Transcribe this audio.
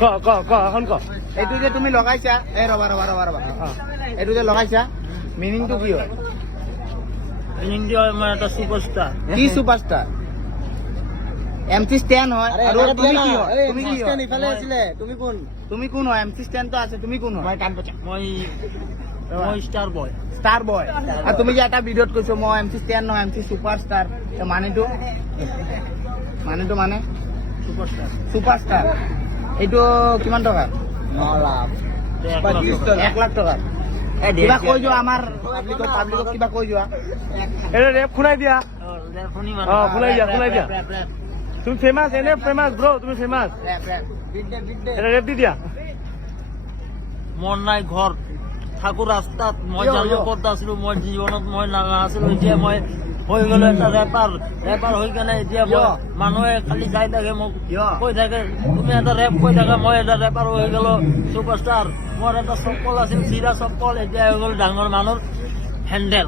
এখন ক এইটো যে তুমি লগাইছা এই ৰবা এইটো যে লগাইছা মিনিংটো কি হয় ইন্ডিয়া মই এটা সুপাৰস্টাৰ কি ছুপাৰষ্টাৰ MC ষ্টেণ্ড হয় আৰু তুমি কি হয় তুমি কি হয় ইফালে আছিলে তুমি কোন হয় MC ষ্টেণ্ডটো আছে তুমি কোন হয় মই স্টার বয় ষ্টাৰ বয় আৰু তুমি যে এটা ভিডিঅ'ত কৈছো মই MC ষ্টেণ্ড নহয় MC ছুপাৰষ্টাৰ মানেটো মানে ছুপাৰষ্টাৰ এইটো কিমান টকা 9 লাখ 1 লাখ টকা কিবা কৈ যোৱা আমাৰ পাব্লিকক কিবা কৈ যোৱা এটা রেপ শুনাই দিয়া শুনাই দিয়া তুমি ফেমাস এনে ফেমাস ব্রো তুমি ফেমাস এটা রেপ দি দিয়া মন নাই ঘর থাকো রাস্তাত মই জানো ক'ত আছিলো মই জীৱনত মই নাগা আছিলো এতিয়া মই হৈ গ'লো এটা ৰেপাৰ হৈ কেনে এতিয়া মানুহে খালি যাই থাকে মোক কৈ থাকে তুমি এটা ৰেপ কৈ থাকা মই এটা ৰেপাৰ হৈ গ'লো ছুপাৰষ্টাৰ মোৰ এটা চপ্পল আছিল চিৰা চপ্পল এতিয়া হৈ গ'ল ডাঙৰ মানুহৰ হেণ্ডেল